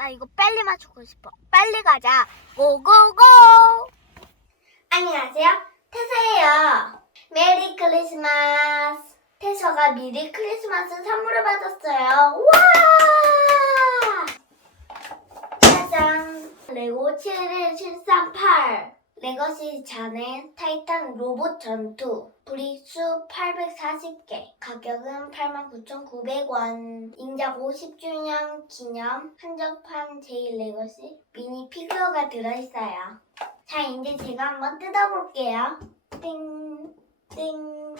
나 이거 빨리 맞추고 싶어. 빨리 가자. 고고고! 안녕하세요. 태서예요. 메리 크리스마스. 태서가 미리 크리스마스 선물을 받았어요. 와! 짜잔. 레고 71738. 레거시 잔의 타이탄 로봇 전투. 브릭수 840개. 가격은 89,900원. 인작 50주년 기념 한정판 제일 레거시 미니 피규어가 들어있어요. 자, 이제 제가 한번 뜯어볼게요. 띵, 띵.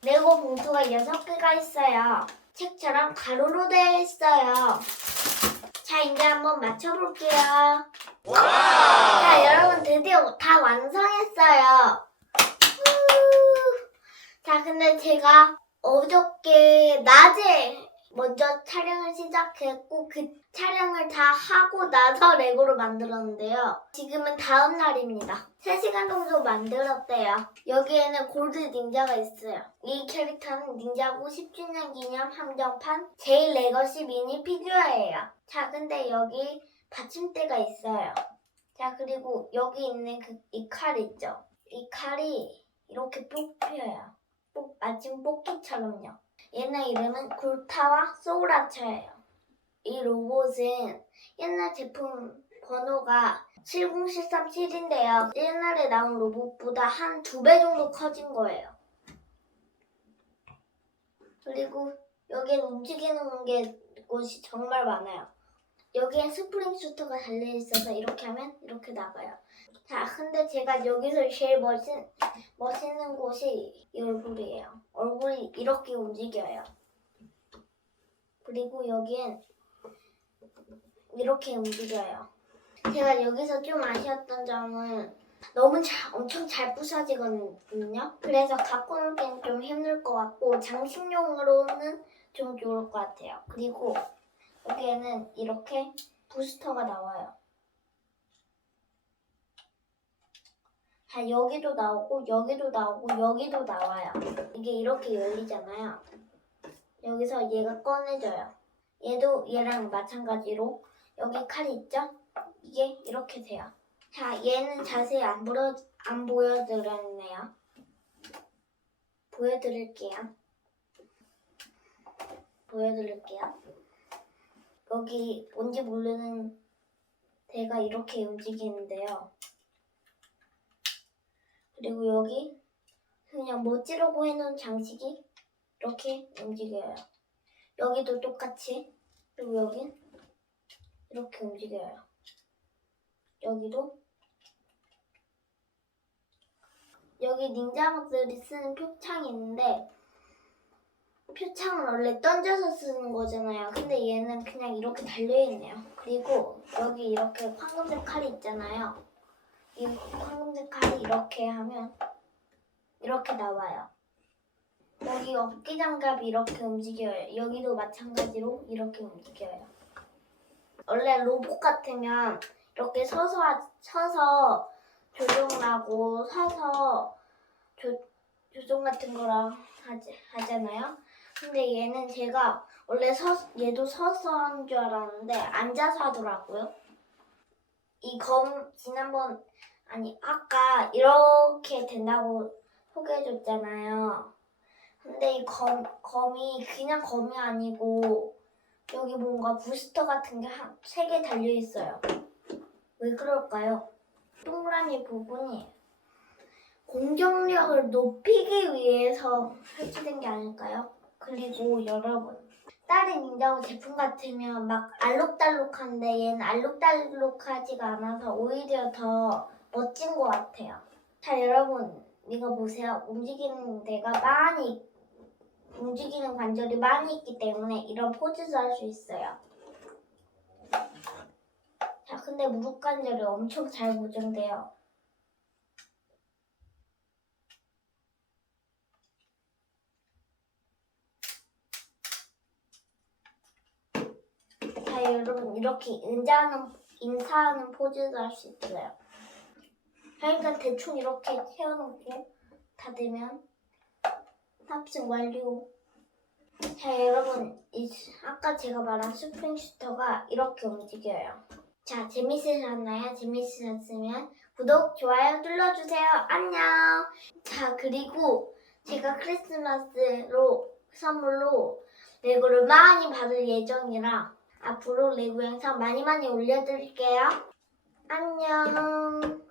레고 봉투가 6개가 있어요. 책처럼 가로로 되어 있어요. 자, 이제 한번 맞춰볼게요. 자, 여러분 드디어 다 완성했어요. 후. 자, 근데 제가 어저께 낮에 먼저 촬영을 시작했고 그 촬영을 다 하고 나서 레고를 만들었는데요. 지금은 다음 날입니다. 3시간 정도 만들었대요. 여기에는 골드 닌자가 있어요. 이 캐릭터는 닌자 50주년 기념 한정판 제일 레거시 미니 피규어예요. 자, 근데 여기 받침대가 있어요. 자, 그리고 여기 있는 그, 이 칼 있죠? 이 칼이 이렇게 뽑혀요. 뽑, 마침 뽑기처럼요. 얘네 이름은 굴타와 소우라차예요. 이 로봇은 옛날 제품 번호가 70737인데요. 옛날에 나온 로봇보다 한 두 배 정도 커진 거예요. 그리고 여기엔 움직이는 게 곳이 정말 많아요. 여기엔 스프링 슈터가 달려있어서 이렇게 하면 이렇게 나가요. 자, 근데 제가 여기서 제일 멋있, 멋있는 곳이 이 얼굴이에요. 얼굴이 이렇게 움직여요. 그리고 여기엔 이렇게 움직여요. 제가 여기서 좀 아쉬웠던 점은 너무 자, 엄청 잘 부서지거든요. 그래서 갖고 놀기엔 좀 힘들 것 같고 장식용으로는 좀 좋을 것 같아요. 그리고 여기에는 이렇게 부스터가 나와요. 자, 여기도 나오고, 여기도 나오고, 여기도 나와요. 이게 이렇게 열리잖아요. 여기서 얘가 꺼내져요. 얘도 얘랑 마찬가지로 여기 칼이 있죠? 이게 이렇게 돼요. 자, 얘는 자세히 안, 보여, 안 보여드렸네요. 보여드릴게요. 보여드릴게요. 여기 뭔지 모르는 대가 이렇게 움직이는데요. 그리고 여기 그냥 멋지라고 해놓은 장식이 이렇게 움직여요. 여기도 똑같이 그리고 여긴 이렇게 움직여요. 여기도 여기 닌자막들이 쓰는 표창이 있는데 표창은 원래 던져서 쓰는 거잖아요. 근데 얘는 그냥 이렇게 달려있네요. 그리고 여기 이렇게 황금색 칼이 있잖아요. 이 황금색 칼이 이렇게 하면 이렇게 나와요. 여기 어깨 장갑이 이렇게 움직여요. 여기도 마찬가지로 이렇게 움직여요. 원래 로봇 같으면 이렇게 서서 하- 서서 조종을 하고 서서 조, 조종 같은 거랑 하지, 하잖아요. 근데 얘는 제가 원래 서 얘도 서서 하는 줄 알았는데 앉아서 하더라고요. 이 검 지난번 아니 아까 이렇게 된다고 소개해줬잖아요. 근데 이 검, 검이 그냥 검이 아니고 여기 뭔가 부스터 같은 게 한 세 개 달려 있어요. 왜 그럴까요? 동그라미 부분이 공격력을 높이기 위해서 설치된 게 아닐까요? 그리고 여러분 다른 닌자고 제품 같으면 막 알록달록한데 얘는 알록달록하지가 않아서 오히려 더 멋진 것 같아요. 자 여러분 이거 보세요. 움직이는 데가 많이 움직이는 관절이 많이 있기 때문에 이런 포즈도 할 수 있어요. 자 근데 무릎 관절이 엄청 잘 고정돼요. 자 여러분 이렇게 인사하는 인사하는 포즈도 할 수 있어요. 그러니까 대충 이렇게 세워놓고 닫으면 탑승 완료. 자, 여러분, 이, 아까 제가 말한 스프링 슈터가 이렇게 움직여요. 자, 재밌으셨나요? 재밌으셨으면 구독, 좋아요 눌러주세요. 안녕. 자, 그리고 제가 크리스마스로 선물로 레고를 많이 받을 예정이라 앞으로 레고 영상 많이 많이 올려드릴게요. 안녕.